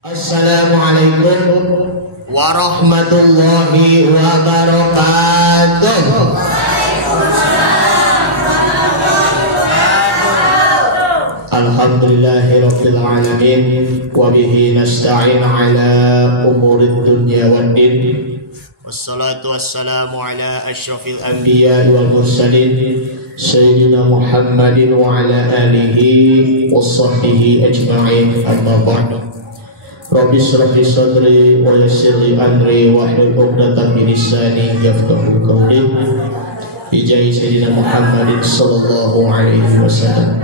Assalamualaikum warahmatullahi wabarakatuh. Alhamdulillahirabbil alamin wa bihi nasta'in ala umurid dunya waddin. Wassalatu wassalamu ala asyrafil anbiya wal mursalin sayyidina Muhammadin wa ala alihi washabbihi ajma'in. Amma ba'du. Rabbi shrah li sadri wa yassir li amri wahlul 'uqdatam min lisani yafqahu qawli bi jahi sayyidina Muhammadin sallallahu alaihi wasallam.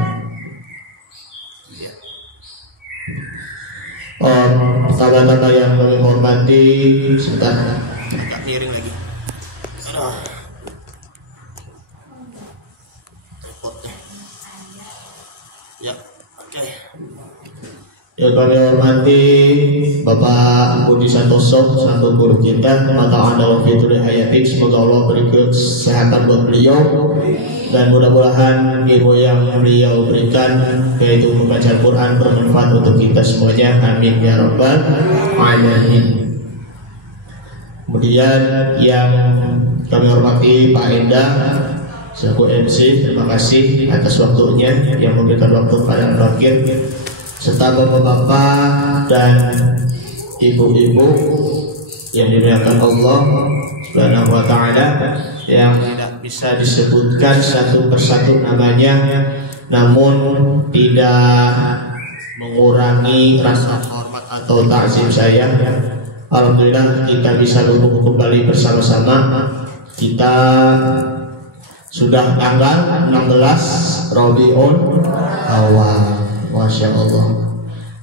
Sahabat-sahabat yang kami hormati, sebentar agak miring lagi. Repotnya. Ya, oke. Yang kami hormati Bapak Budi Santoso, satu guru kita, mata anda wafitul hayatik, semoga Allah beri kesehatan buat beliau dan mudah-mudahan ilmu yang beliau berikan yaitu membaca Al-Quran bermanfaat untuk kita semuanya, amin ya rabbal alamin. Kemudian yang kami hormati Pak Endang selaku MC, terima kasih atas waktunya yang memberikan waktu pada Al-Fakir, serta bapak-bapak dan ibu-ibu yang dimuliakan Allah Subhanahu wa ta'ala, yang tidak bisa disebutkan satu persatu namanya, namun tidak mengurangi rasa hormat atau takzim saya. Alhamdulillah kita bisa berkumpul kembali bersama-sama. Kita sudah tanggal 16 Rabiul Awal. Masya Allah.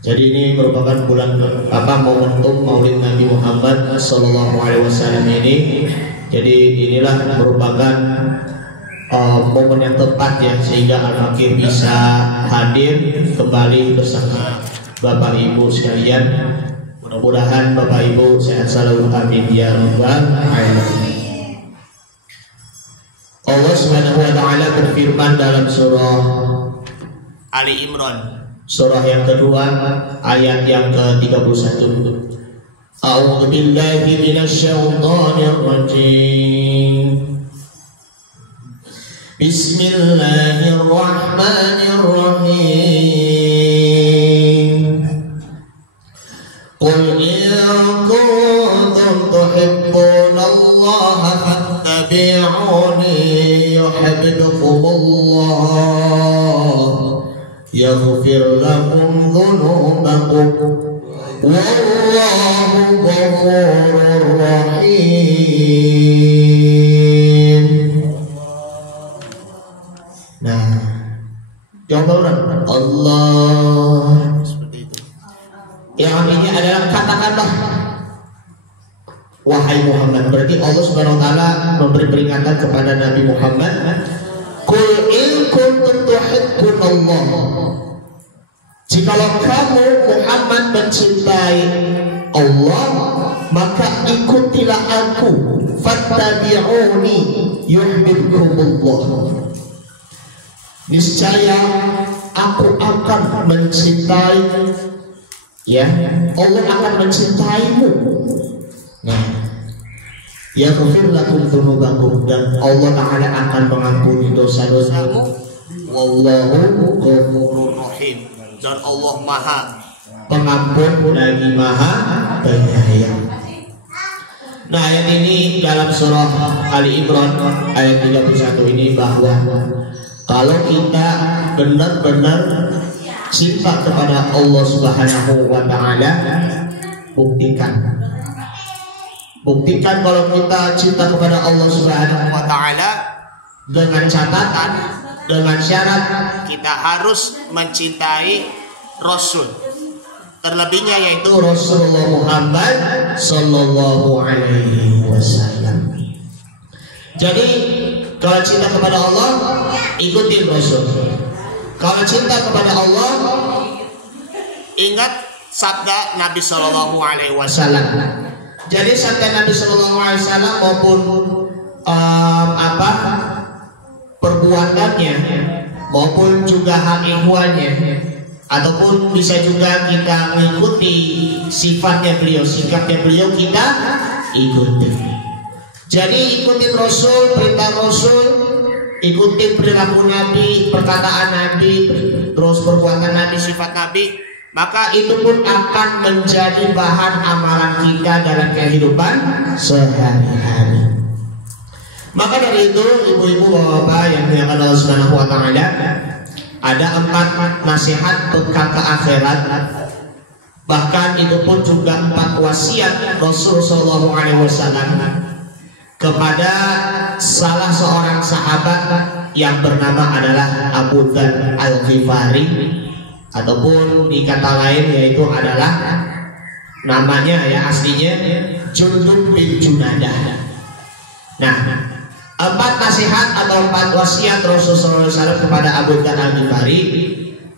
Jadi ini merupakan bulan momentum Maulid Nabi Muhammad Sallallahu Alaihi Wasallam ini. Jadi inilah merupakan momen yang tepat ya, sehingga Al-Fakir bisa hadir kembali bersama Bapak Ibu sekalian. Mudah-mudahan Bapak Ibu sehat selalu, amin ya rabbal alamin. Allah Subhanahu wa taala berfirman dalam surah Ali Imran, surah yang kedua, ayat yang ke-31. A'udzu billahi minasyaitonir rajim. Bismillahirrahmanirrahim. Qul in kuntum tuhibbunallaha fattabi'uni yuhibbukumullah yaghfir lakum dhunubakum wallahu ghafurur rahim. Nah, coba Allah seperti itu. Yang ini adalah katakanlah wahai Muhammad. Berarti Allah Subhanahu wa taala memberi peringatan kepada Nabi Muhammad. Qul in kuntum tuhibbunallah. Jikalau kamu Muhammad mencintai Allah, maka ikutilah aku. Fattabi'uni yuhibbukumullah. Niscaya aku akan mencintai, ya, Allah akan mencintaimu. Nah, yaghfir lakum dzunubakum, dan Allah Ta'ala akan mengampuni dosa-dosamu. Wallahu ghafurur rahim, dan Allah Maha Pengampun lagi Maha Penyayang. Nah, ayat ini dalam surah Ali Imran ayat 31 ini, bahwa kalau kita benar-benar cinta kepada Allah Subhanahu wa taala, buktikan kalau kita cinta kepada Allah Subhanahu wa taala dengan catatan, dengan syarat kita harus mencintai Rasul, terlebihnya yaitu Rasulullah Muhammad Sallallahu Alaihi Wasallam. Jadi kalau cinta kepada Allah, ikuti Rasul. Kalau cinta kepada Allah, ingat sabda Nabi Sallallahu Alaihi Wasallam. Jadi sabda Nabi Sallallahu Alaihi Wasallam maupun perbuatannya maupun juga hal ihwannya ataupun bisa juga kita mengikuti sifatnya beliau, sikapnya beliau kita ikuti. Jadi ikutin Rasul, perintah Rasul, ikutin perilaku Nabi, perkataan Nabi, terus perbuatan Nabi, sifat Nabi, maka itu pun akan menjadi bahan amalan kita dalam kehidupan sehari-hari. Maka dari itu, ibu-ibu, bapak-bapak yang dimuliakan Allah Subhanahu wa Ta'ala, ada 4 nasihat bekal ke akhirat. Bahkan itu pun juga 4 wasiat Rasulullah SAW kepada salah seorang sahabat yang bernama adalah Abu Dzar Al-Ghifari, ataupun di kata lain yaitu adalah namanya ya aslinya Jundub bin Junadah. Nah, 4 nasihat atau 4 wasiat Rasulullah SAW kepada Abu Dzar Al-Ghifari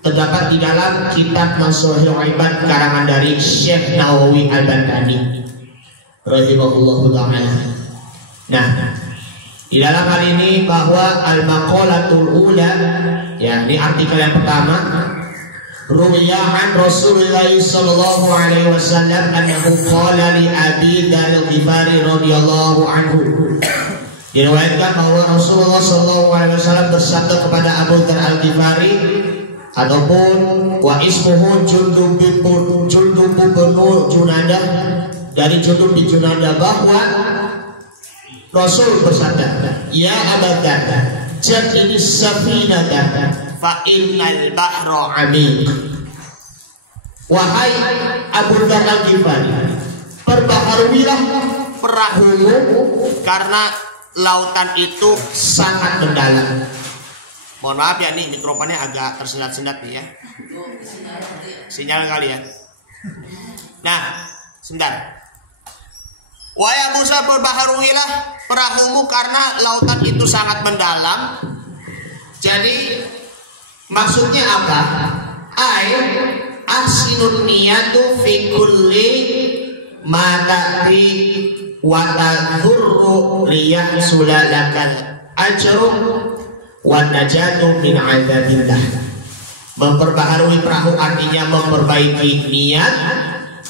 terdapat di dalam kitab Nashul Ibad karangan dari Syekh Nawawi Al-Bandani rahimahullahu ta'ala. Nah, di dalam hal ini bahwa al-maqalatul ula, ya ini artikel yang pertama, ruwiya an Rasulullah sallallahu alaihi wasallam annahu qala li Abi Dzar Al-Ghifari radhiyallahu anhu. Diriwayatkan bahwa Rasulullah sallallahu alaihi wasallam bersabda kepada Abu Dzar Al-Ghifari ataupun wa ismuhu Jundub bin Junadah, dari Jundub bin Junadah, bahwa Rasul bersabda, ya Abu Dzar, jadid safinata fa innal bahra amiq. Wahai Abu Dzar Al-Ghifari, perbaharuilah perahumu karena lautan itu sangat mendalam. Mohon maaf ya, nih mikrofonnya agak tersendat-sendat nih ya, sinyal kali ya. Nah, sebentar. Wahai Abu Dzar, perbaharuilah perahumu karena lautan itu sangat mendalam. Jadi maksudnya apa? Ahsinun niyatu fi kulli ma ta'ti wa tadhurru liyahsula lakal ajru wa najatu min adzabillah. Memperbaharui perahu artinya memperbaiki niat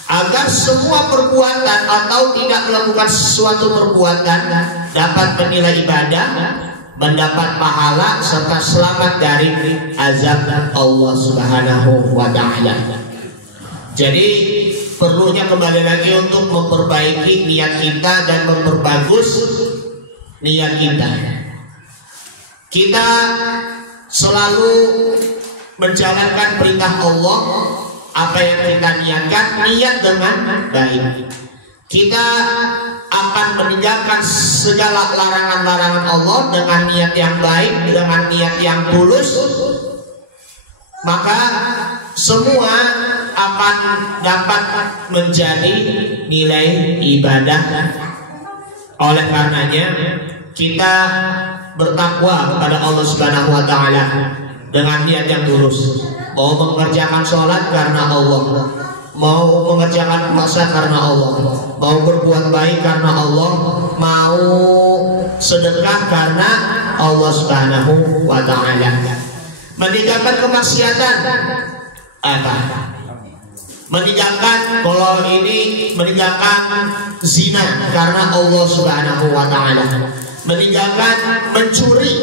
agar semua perbuatan atau tidak melakukan sesuatu perbuatan dapat menilai ibadah, mendapat pahala serta selamat dari azab Allah Subhanahu wa Ta'ala. Jadi perlunya kembali lagi untuk memperbaiki niat kita dan memperbagus niat kita. Kita selalu menjalankan perintah Allah. Apa yang kita niatkan, niat dengan baik. Kita akan meninggalkan segala larangan-larangan Allah dengan niat yang baik, dengan niat yang tulus. Maka semua akan dapat menjadi nilai ibadah. Oleh karenanya kita bertakwa kepada Allah Subhanahu wa Ta'ala dengan niat yang tulus. Mau mengerjakan sholat karena Allah, mau mengerjakan puasa karena Allah, mau berbuat baik karena Allah, mau sedekah karena Allah Subhanahu wa Ta'ala. Meninggalkan kemaksiatan apa? Meninggalkan, kalau ini meninggalkan zina karena Allah Subhanahu wa Ta'ala. Meninggalkan mencuri,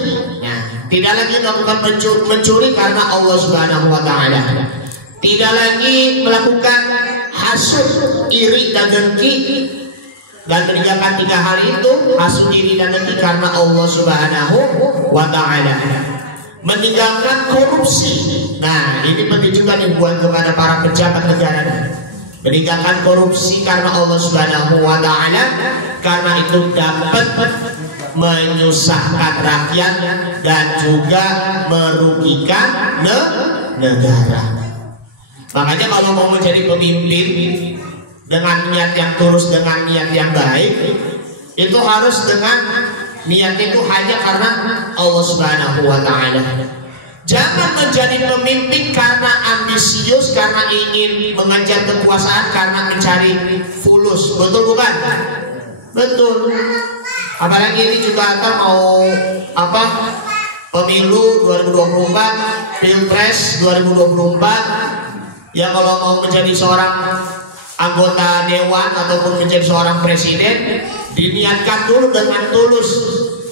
tidak lagi melakukan mencuri karena Allah Subhanahu wa Ta'ala. Tidak lagi melakukan hasud, iri dan dengki, dan meninggalkan 3 hal itu, hasud, iri dan dengki karena Allah Subhanahu wa Ta'ala. Meninggalkan korupsi. Nah, ini penting juga nih buat kepada para pejabat negara. Meninggalkan korupsi karena Allah Subhanahu wa Ta'ala, karena itu dapat menyusahkan rakyat dan juga merugikan negara. Makanya kalau mau menjadi pemimpin dengan niat yang tulus, dengan niat yang baik, itu harus dengan niat itu hanya karena Allah Subhanahu wa Ta'ala. Jangan menjadi pemimpin karena ambisius, karena ingin mengejar kekuasaan, karena mencari fulus. Betul bukan? Betul. Apalagi ini juga kita mau pemilu 2024, pilpres 2024, Ya kalau mau menjadi seorang anggota dewan ataupun menjadi seorang presiden, diniatkan dulu dengan tulus.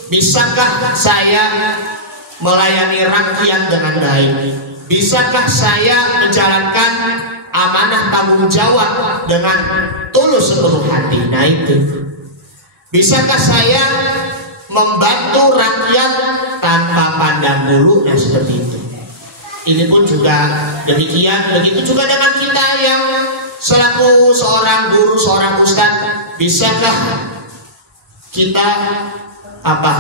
Bisakah saya melayani rakyat dengan baik? Bisakah saya menjalankan amanah tanggung jawab dengan tulus sepenuh hati? Nah itu. Bisakah saya membantu rakyat tanpa pandang bulu? Nah seperti itu. Ini pun juga demikian. Begitu juga dengan kita yang selaku seorang guru, seorang ustadz. Bisakah kita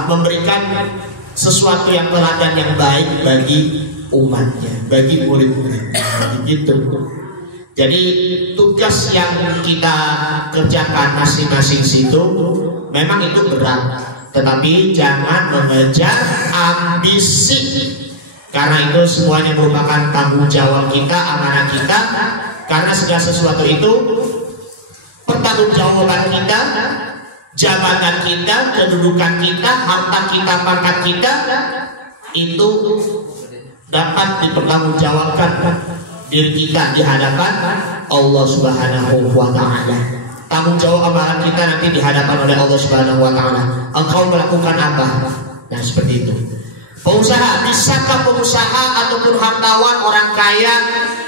memberikan sesuatu yang teladan yang baik bagi umatnya, bagi murid-muridnya, begitu. Jadi tugas yang kita kerjakan masing-masing situ memang itu berat, tetapi jangan mengejar ambisi, karena itu semuanya merupakan tanggung jawab kita, amanah kita. Karena segala sesuatu itu pertanggungjawaban kita, jabatan kita, kedudukan kita, harta kita, pangkat kita itu dapat dipertanggungjawabkan diri kita di hadapan Allah Subhanahu wa Ta'ala. Tanggung jawab amalan kita nanti di hadapan oleh Allah Subhanahu wa Ta'ala. Engkau melakukan apa? Nah seperti itu. Pengusaha, bisakah pengusaha ataupun hartawan, orang kaya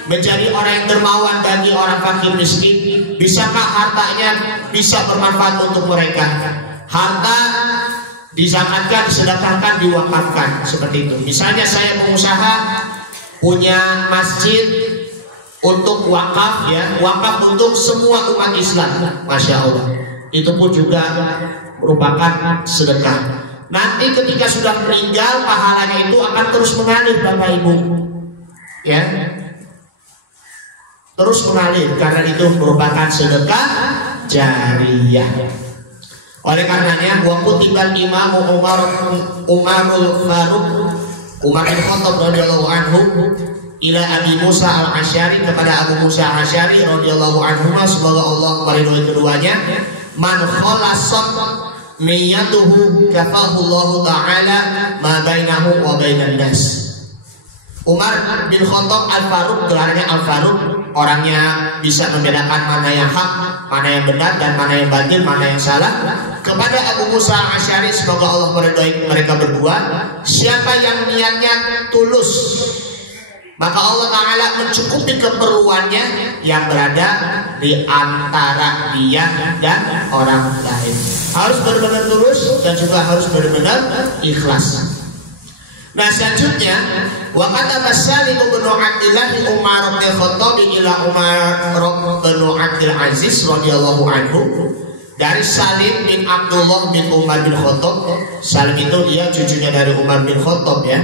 menjadi orang yang dermawan bagi orang fakir miskin? Bisakah hartanya bisa bermanfaat untuk mereka? Harta dizakatkan, disedekahkan, diwakafkan, seperti itu. Misalnya saya pengusaha punya masjid untuk wakaf, ya, wakaf untuk semua umat Islam, masya Allah. Itu pun juga merupakan sedekah. Nanti ketika sudah meninggal, pahalanya itu akan terus mengalir, Bapak Ibu, ya, terus mengalir, karena itu merupakan sedekah jariyah. Oleh karenanya, wa kutibal imamu Umarul Faruq, Umar bin Khattab radhiyallahu anhu, ila Abi Musa al-Asy'ari, kepada Abu Musa al-Asy'ari radhiyallahu anhu, semoga Allah meridhoi keduanya, man khalasat niyatuhu kafahullahu ta'ala ma bainahu wa bainan nas. Umar bin Khattab al-Faruq, gelarnya al-Faruq, orangnya bisa membedakan mana yang hak, mana yang benar, dan mana yang batil, mana yang salah. Kepada Abu Musa al-Asy'ari, semoga Allah meridhoi mereka berdua, siapa yang niatnya tulus, maka Allah Ta'ala mencukupi keperluannya yang berada di antara dia dan orang lain. Harus benar-benar tulus dan juga harus benar-benar ikhlas. Nah selanjutnya, wa kata Salim bin Abdillah Umar bin Khattab ila Umar bin Abdul Aziz radhiyallahu anhu, dari Salim bin Abdullah bin Umar bin Khattab. Salim itu dia cucunya dari Umar bin Khattab, ya,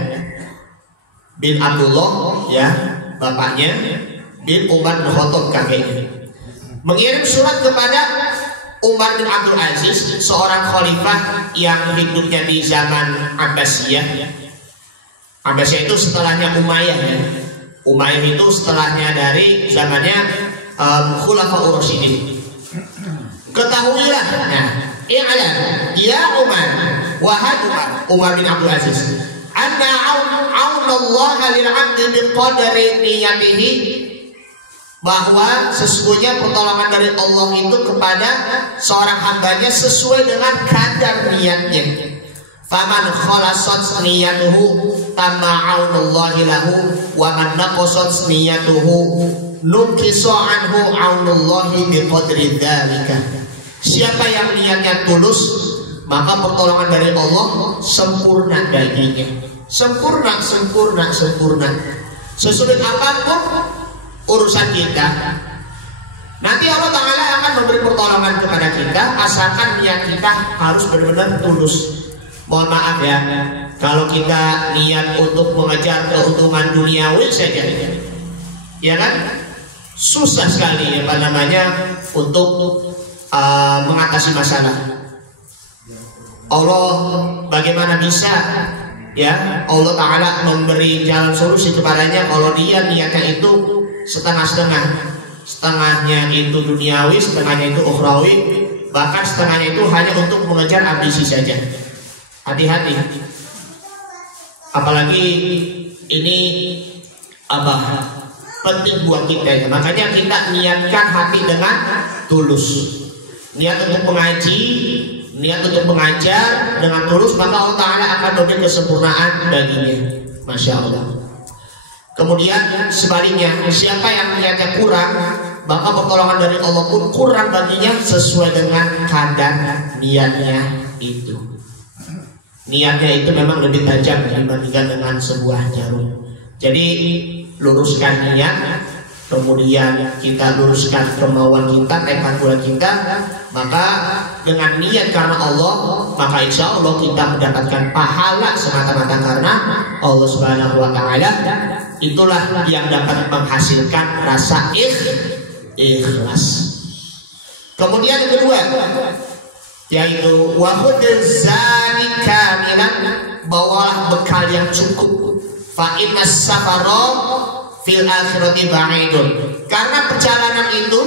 bin Abdullah, ya, bapaknya, bin Umar bin Khattab, kakeknya, mengirim surat kepada Umar bin Abdul Aziz, seorang khalifah yang hidupnya di zaman Abbasiyah. Abbasiyah itu setelahnya Umayyah, ya. Umayyah itu setelahnya dari zamannya Khulafaur Rasyidin. Ketahuilah, nah, i'lam ya Umar, wahai Umar bin Abdul Aziz, anna aunallaha lil 'abdi bi qadri niyatihi, bahwa sesungguhnya pertolongan dari Allah itu kepada seorang hambanya sesuai dengan kadar niatnya. Faman khalasat niyatuhu tama'aunullahi lahu, wa man naqasat niyatuhu nukisa anhu aunullahi biqadri dzalika. Siapa yang niatnya tulus, maka pertolongan dari Allah sempurna baginya. Sempurna, sempurna, sempurna. Sesulit apapun urusan kita, nanti Allah Ta'ala akan memberi pertolongan kepada kita, asalkan niat kita harus benar-benar tulus. Mohon maaf ya, kalau kita niat untuk mengejar keuntungan duniawi saja, ya kan, susah sekali untuk mengatasi masalah. Allah bagaimana bisa, ya, Allah Ta'ala memberi jalan solusi kepadanya kalau dia niatnya itu setengah-setengah. Setengahnya itu duniawi, setengahnya itu ukhrawi, bahkan setengahnya itu hanya untuk mengejar ambisi saja. Hati-hati. Apalagi ini penting buat kita ya. Makanya kita niatkan hati dengan tulus. Niat untuk mengaji, niat untuk mengajar dengan tulus, maka Allah Ta'ala akan memberi kesempurnaan baginya. Masya Allah. Kemudian sebaliknya, siapa yang niatnya kurang, maka pertolongan dari Allah pun kurang baginya sesuai dengan kadar niatnya itu. Niatnya itu memang lebih tajam dibandingkan dengan sebuah jarum. Jadi luruskan niat, kemudian kita luruskan kemauan kita, tekad bulat kita, maka dengan niat karena Allah, maka insya Allah kita mendapatkan pahala semata-mata karena Allah Subhanahu wa Ta'ala. Itulah yang dapat menghasilkan rasa ikhlas. Kemudian yang kedua, yaitu wa khudz zalika minan, bawalah bekal yang cukup. Fa innas safara fil akhirati ba'idun. Karena perjalanan itu,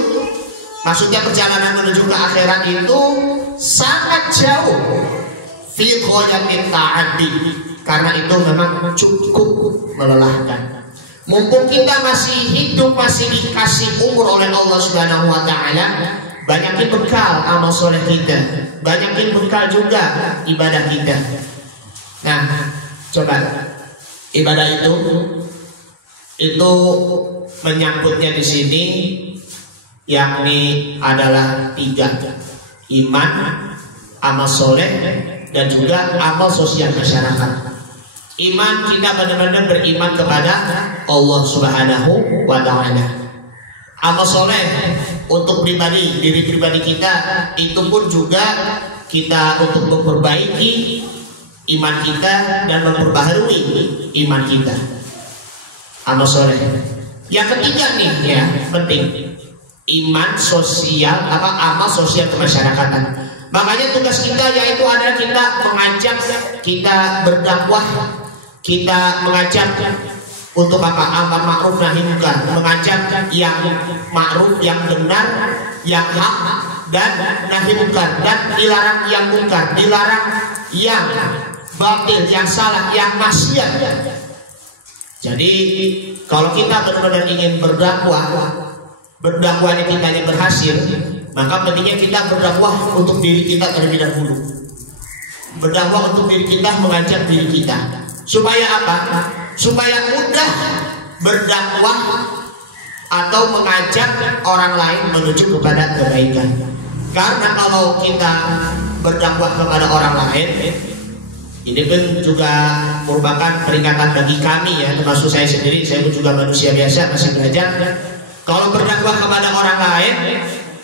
maksudnya perjalanan menuju ke akhirat itu sangat jauh. Fi ghayati ta'addi. Karena itu memang cukup melelahkan. Mumpung kita masih hidup, masih dikasih umur oleh Allah Subhanahu wa Ta'ala, banyakin bekal amal soleh kita, banyakin bekal juga ibadah kita. Nah, coba ibadah itu menyangkutnya di sini, yakni adalah 3: iman, amal soleh, dan juga amal sosial masyarakat. Iman, kita benar-benar beriman kepada Allah Subhanahu wa Ta'ala. Amal soleh untuk diri pribadi kita, itu pun juga kita untuk memperbaiki iman kita dan memperbaharui iman kita. Amal soleh. Yang ketiga nih ya, penting, iman sosial, amal sosial kemasyarakatan. Makanya tugas kita yaitu adalah kita mengajak, kita berdakwah, kita mengajak untuk amar ma'ruf nahi munkar, mengajak yang ma'ruf, yang benar, yang hak, dan nahi munkar, dan dilarang yang munkar, dilarang yang batil, yang salah, yang maksiat. Jadi kalau kita benar-benar ingin berdakwahnya kita yang berhasil, maka pentingnya kita berdakwah untuk diri kita terlebih dahulu. Berdakwah untuk diri kita, mengajak diri kita. Supaya apa? Supaya mudah berdakwah atau mengajak orang lain menuju kepada kebaikan. Karena kalau kita berdakwah kepada orang lain, ini pun juga merupakan peringatan bagi kami ya, termasuk saya sendiri. Saya pun juga manusia biasa, masih belajar. Kalau berdakwah kepada orang lain,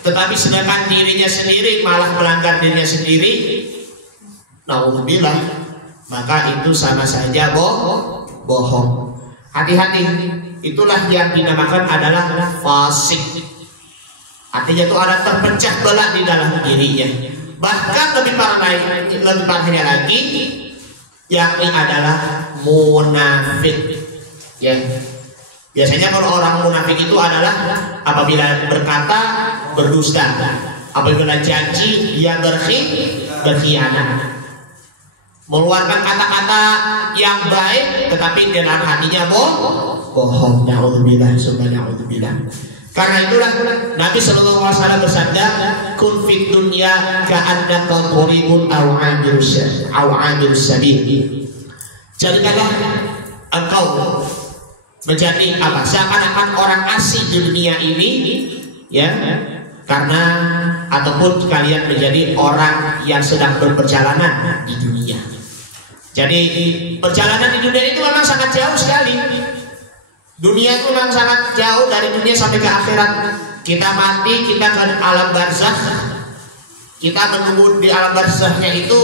tetapi sedangkan dirinya sendiri malah melanggar dirinya sendiri, naudzubillah, maka itu sama saja bohong. Hati-hati, itulah yang dinamakan adalah fasik. Artinya itu ada terpecah belah di dalam dirinya. Bahkan lebih parahnya lagi, yakni adalah munafik. Ya, biasanya kalau orang munafik itu adalah apabila berkata berdusta, apabila janji dia berkhianat, mengeluarkan kata-kata yang baik tetapi dalam hatinya bohong. Na'udzubillah, subhanallah. Karena itulah Nabi Sallallahu Alaihi Wasallam bersabda, kun fid dunya ka'annaka qaribun aw 'abirus sabil. Jadikanlah engkau menjadi apa? Seakan-akan orang asing di dunia ini, ya. Karena ataupun kalian menjadi orang yang sedang berperjalanan di dunia. Jadi perjalanan di dunia itu memang sangat jauh sekali. Dunia itu memang sangat jauh dari dunia sampai ke akhirat. Kita mati, kita ke alam barzakh. Kita menunggu di alam barzakhnya itu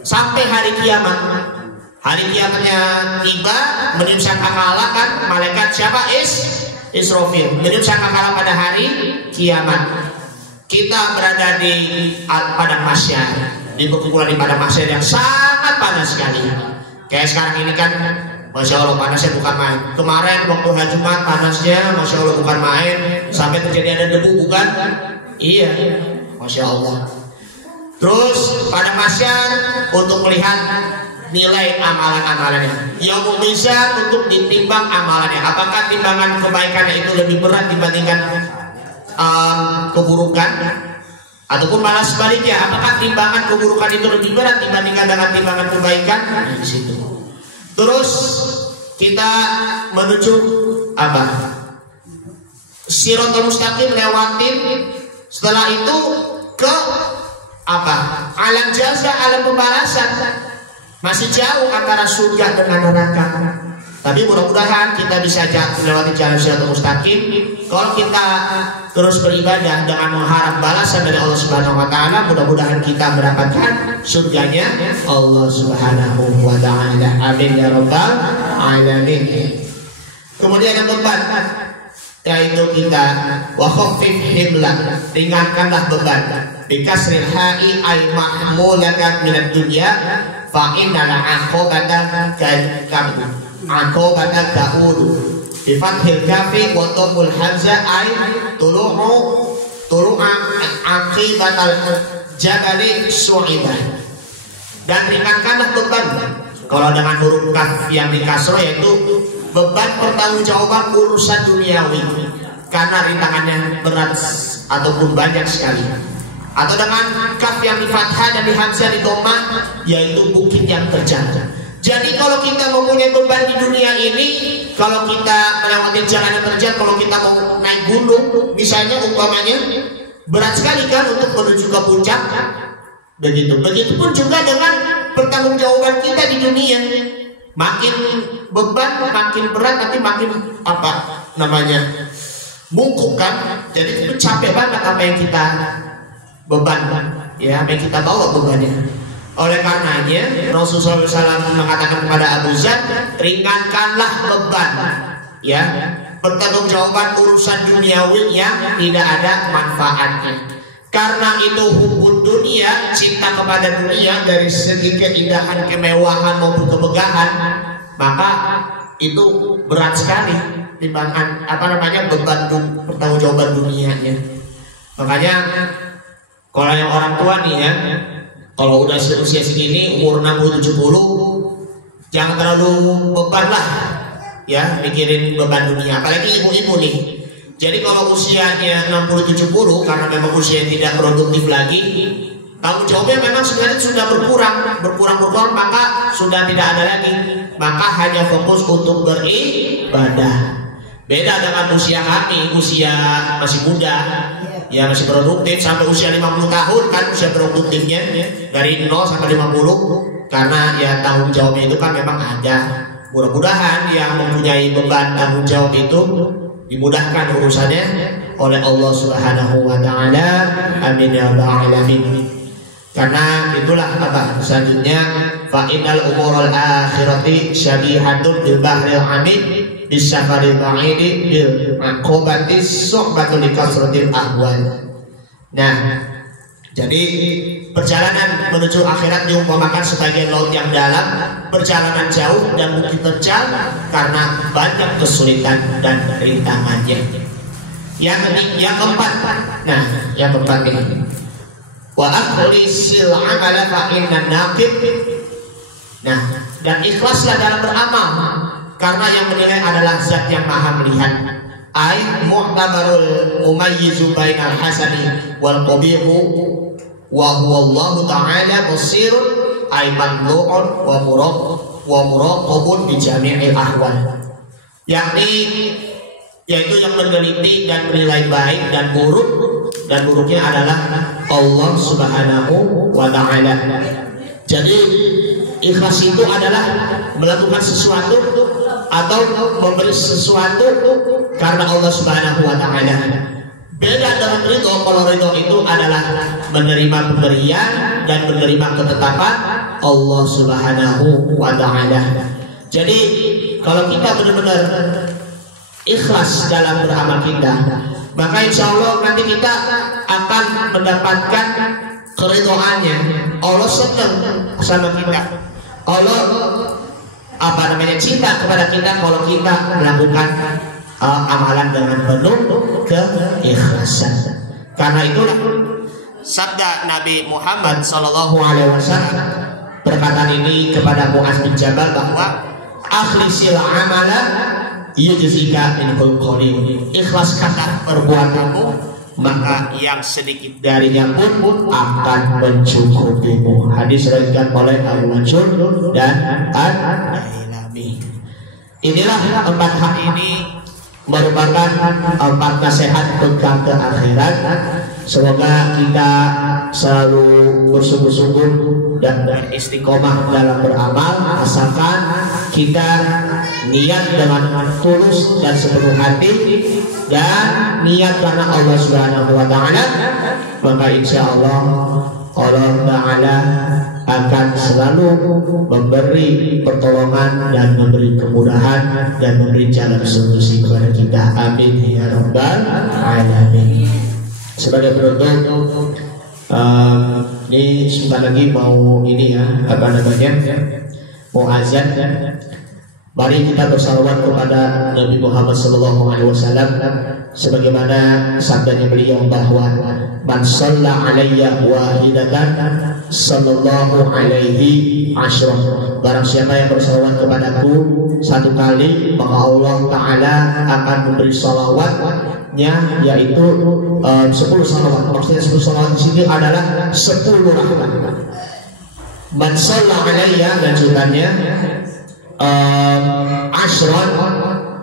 sampai hari kiamat. Hari kiamatnya tiba, meniup sangkakala kan, malaikat siapa? Israfil meniup sangkakala pada hari kiamat. Kita berada di padang mahsyar, di perkumpulan di padang mahsyar yang sangat panas sekali. Kayak sekarang ini kan, Masya Allah panasnya bukan main. Kemarin waktu hari Jumat panasnya Masya Allah bukan main, sampai terjadi ada debu bukan? Iya, Masya Allah. Terus pada mahsyar untuk melihat nilai amalan-amalannya. Yaumul mizan untuk ditimbang amalannya. Apakah timbangan kebaikannya itu lebih berat dibandingkan keburukan? Ataupun malah sebaliknya, apakah timbangan keburukan itu lebih berat dibandingkan dengan timbangan kebaikan? Nah, di situ. Terus kita menuju apa? Siratal mustaqim lewatin. Setelah itu ke apa? Alam jaza, alam pembalasan. Masih jauh antara surga dengan neraka. Tapi mudah-mudahan kita bisa melewati jalan siratal mustaqim. Kalau kita terus beribadah dengan mengharap balasan dari Allah Subhanahu wa taala, mudah-mudahan kita mendapatkan surganya Allah Subhanahu wa taala. Amin ya rabbal alamin. Kemudian yang keempat, yaitu kita wa khaffif himla, ringankanlah beban. Bikasril ha'i ay mahmulatan minad dunya fa innal aqobata aqobata ta'ud. Bifathil kafi wa dhammul hamzah ay tulu'a aqibatal jabali su'ibah. Dan ringankanlah beban. Kalau dengan huruf kaf yang dikasroh yaitu beban pertanggungjawaban urusan duniawi, karena rintangannya berat ataupun banyak sekali. Atau dengan kaf yang di fathah dan di hamzah di dhammah yaitu bukit yang terjal. Jadi kalau kita mempunyai beban di dunia ini, kalau kita melewati jalan yang terjal, kalau kita mau naik gunung misalnya umpamanya, berat sekali kan untuk menuju ke puncak. Begitupun juga dengan pertanggungjawaban kita di dunia. Makin beban, makin berat, nanti makin apa namanya bungkuk kan. Jadi capek banget apa yang kita beban, ya, apa yang kita bawa bebannya. Oleh karenanya Rasulullah SAW mengatakan kepada Abu Zar, ringankanlah beban, ya, pertanggungjawaban urusan duniawi yang tidak ada manfaatnya. Karena itu hukum dunia, cinta kepada dunia dari segi keindahan, kemewahan maupun kemegahan, maka itu berat sekali timbangan beban pertanggungjawaban dunianya. Makanya kalau yang orang tua nih ya, kalau udah usia segini umur 60-70, jangan terlalu beban lah ya mikirin beban dunia, apalagi ibu-ibu nih. Jadi kalau usianya 60-70 karena memang usia tidak produktif lagi, tanggung jawabnya memang sebenarnya sudah berkurang, maka sudah tidak ada lagi, maka hanya fokus untuk beribadah. Beda dengan usia kami, usia masih muda, ya masih produktif sampai usia 50 tahun kan usia produktifnya dari 0 sampai 50, karena ya tanggung jawabnya itu kan memang ada. Mudah-mudahan yang mempunyai beban tanggung jawab itu dimudahkan urusannya oleh Allah Subhanahu wa taala. Amin ya rabbal alamin. Karena itulah apa selanjutnya, fa innal umurul akhirati syabihatun bil bahril hamid bis safaril ba'idi bil aqobati suhbatul likasratil ahwal. Nah, jadi perjalanan menuju akhirat diumpamakan sebagai laut yang dalam, perjalanan jauh dan bukit terjal karena banyak kesulitan dan rintangannya. Yang keempat, nah yang keempat ini, wa akhlisil amala fa innan naqib. Nah, dan ikhlaslah dalam beramal, karena yang menilai adalah zat yang maha melihat. Ai mu'tabarul mumayyizu bainal hasani wal qabihu wa huwa Allah ta'ala basirun ay mamlu'un wa muraqabun bi jami'il ahwal. Yaitu yang meneliti dan menilai baik dan buruk, dan buruknya adalah Allah Subhanahu wa ta'ala. Jadi ikhlas itu adalah melakukan sesuatu atau memberi sesuatu karena Allah Subhanahu wa ta'ala. Beda dengan ridho. Kalau ridho itu adalah menerima pemberian dan menerima ketetapan Allah Subhanahu wa ta'ala. Jadi kalau kita benar-benar ikhlas dalam beramal kita, maka insya Allah nanti kita akan mendapatkan keridhoannya. Allah senang sama kita, Allah cinta kepada kita kalau kita melakukan amalan dengan penuh keikhlasan. Karena itulah sabda Nabi Muhammad SAW perkataan ini kepada Muaz bin Jabal bahwa akhlisil amala yujzika minhul qalil. Ikhlaskanlah perbuatanmu, maka yang sedikit darinya pun akan mencukupimu. Hadis diriwayatkan oleh Abu Mansur dan Al-Dailami. Inilah 4 hal ini merupakan 4 nasihat bekal ke akhirat. Semoga kita selalu bersungguh-sungguh dan beristiqomah dalam beramal, asalkan kita niat dengan tulus dan sepenuh hati dan niat karena Allah Subhanahu wa taala, maka insya Allah Allah Ta'ala akan selalu memberi pertolongan dan memberi kemudahan dan memberi jalan solusi kepada kita. Amin ya rabbal alamin. Sebagai penutup, ini sebentar lagi mau ini ya, mau azan. Mari kita bersalawat kepada Nabi Muhammad SAW, sebagaimana sabdanya beliau bahwa man shalla alayya wahidatan sallallahu alaihi asyra. Barang siapa yang bersalawat kepadaku 1 kali, maka Allah Ta'ala akan memberi salawatnya, yaitu 10 salawat. Maksudnya 10 salawat di sini adalah 10 rahmat. Man shalla alayya, lanjutannya asyran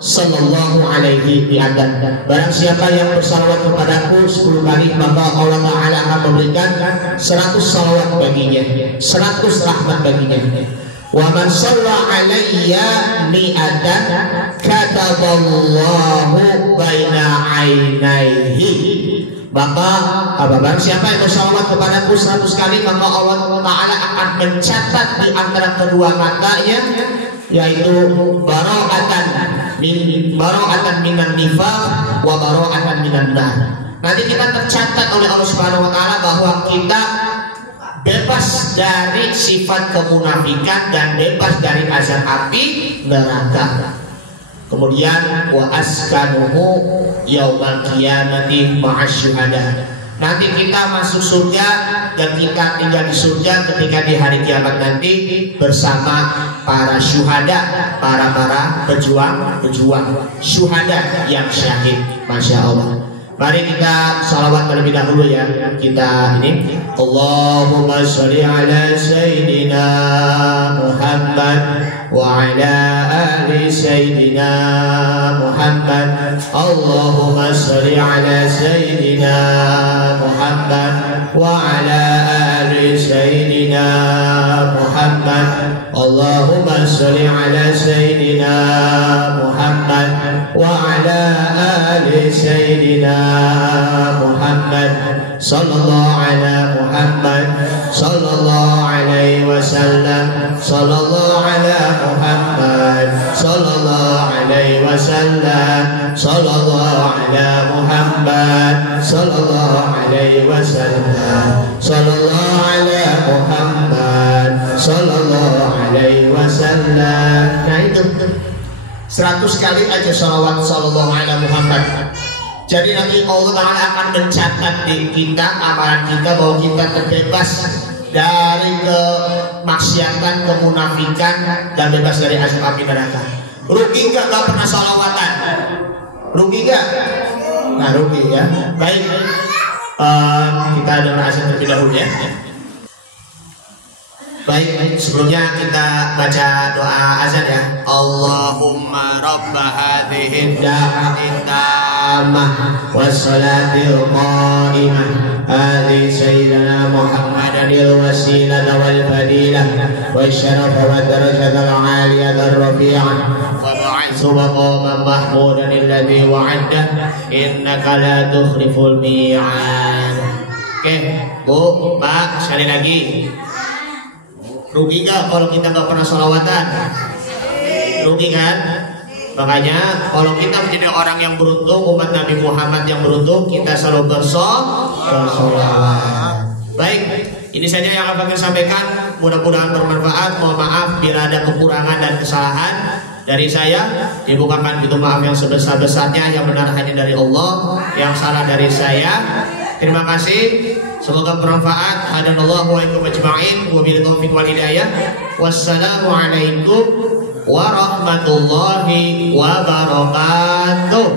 sallallahu alaihi bi'adan. Barang siapa yang bersalawat kepadaku 10 kali, maka Allah Ta'ala akan memberikan 100 salawat baginya, 100 rahmat baginya. Wa man shalla alayya mi'atan kataballahu baina ainaihi. Maka barang siapa yang bersalawat kepadaku 100 kali, maka Allah Ta'ala akan mencatat di antara kedua matanya, yaitu bara'atan minan nifaq wa bara'atan minan nar. Nanti kita tercatat oleh Allah Subhanahu wa taala bahwa kita bebas dari sifat kemunafikan dan bebas dari azab api neraka. Kemudian wa askanuhu yaumal qiyamati ma'asyuhada. Nanti kita masuk surga dan kita tinggal di surga ketika di hari kiamat nanti bersama para syuhada, para pejuang syuhada yang syahid. Masya Allah. Mari kita salawat terlebih dahulu ya. Kita ini Allahumma sholli ala Sayyidina Muhammad wa ala ali Sayyidina Muhammad. Allahumma sholli ala Sayyidina Muhammad wa ala ali Sayyidina Muhammad. Allahumma sholli ala Sayyidina Muhammad wa ala ali Sayyidina Muhammad. Sallallahu ala Muhammad sallallahu alaihi wasallam. Sallallahu ala Muhammad sallallahu alaihi wasallam. Sallallahu ala Muhammad sallallahu alaihi wasallam. Sallallahu ala Muhammad sallallahu alaihi wasallam. Nah itu 100 kali aja salawat sallallahu ala Muhammad. Jadi nanti Allah Ta'ala akan mencatat di kita, amalan kita, bahwa kita terbebas dari kemaksiatan, kemunafikan, dan bebas dari azab api neraka. Rugi nggak pernah salawatan? Rugi nggak? Nah rugi ya. Baik, kita dengar azan terlebih dahulu ya. Baik, sebelumnya kita baca doa azan ya. Allahumma rabba hadhihi da'watin tammah wassalatil qa'imah ati sayyidina Muhammadan al-wasilata wal fadilah wasyarafa wa darajatal 'aliyatar rafi'ah wa ba'athu maqaman mahmudan alladhi wa'adta innaka la tukhliful mi'ad. Oke, Bu, Pak, sekali lagi. Rugi gak kalau kita gak pernah sholawatan? Rugi kan? Makanya kalau kita menjadi orang yang beruntung, umat Nabi Muhammad yang beruntung, kita selalu bersolawat. Baik, ini saja yang akan saya sampaikan. Mudah-mudahan bermanfaat. Mohon maaf bila ada kekurangan dan kesalahan dari saya. Dibukakan pintu maaf yang sebesar-besarnya. Yang benar hanya dari Allah, yang salah dari saya. Terima kasih. Semoga bermanfaat. Hadanallahu wa iyyakum ajma'in wa bil taufiq wal hidayah. Wassalamualaikum warahmatullahi wabarakatuh.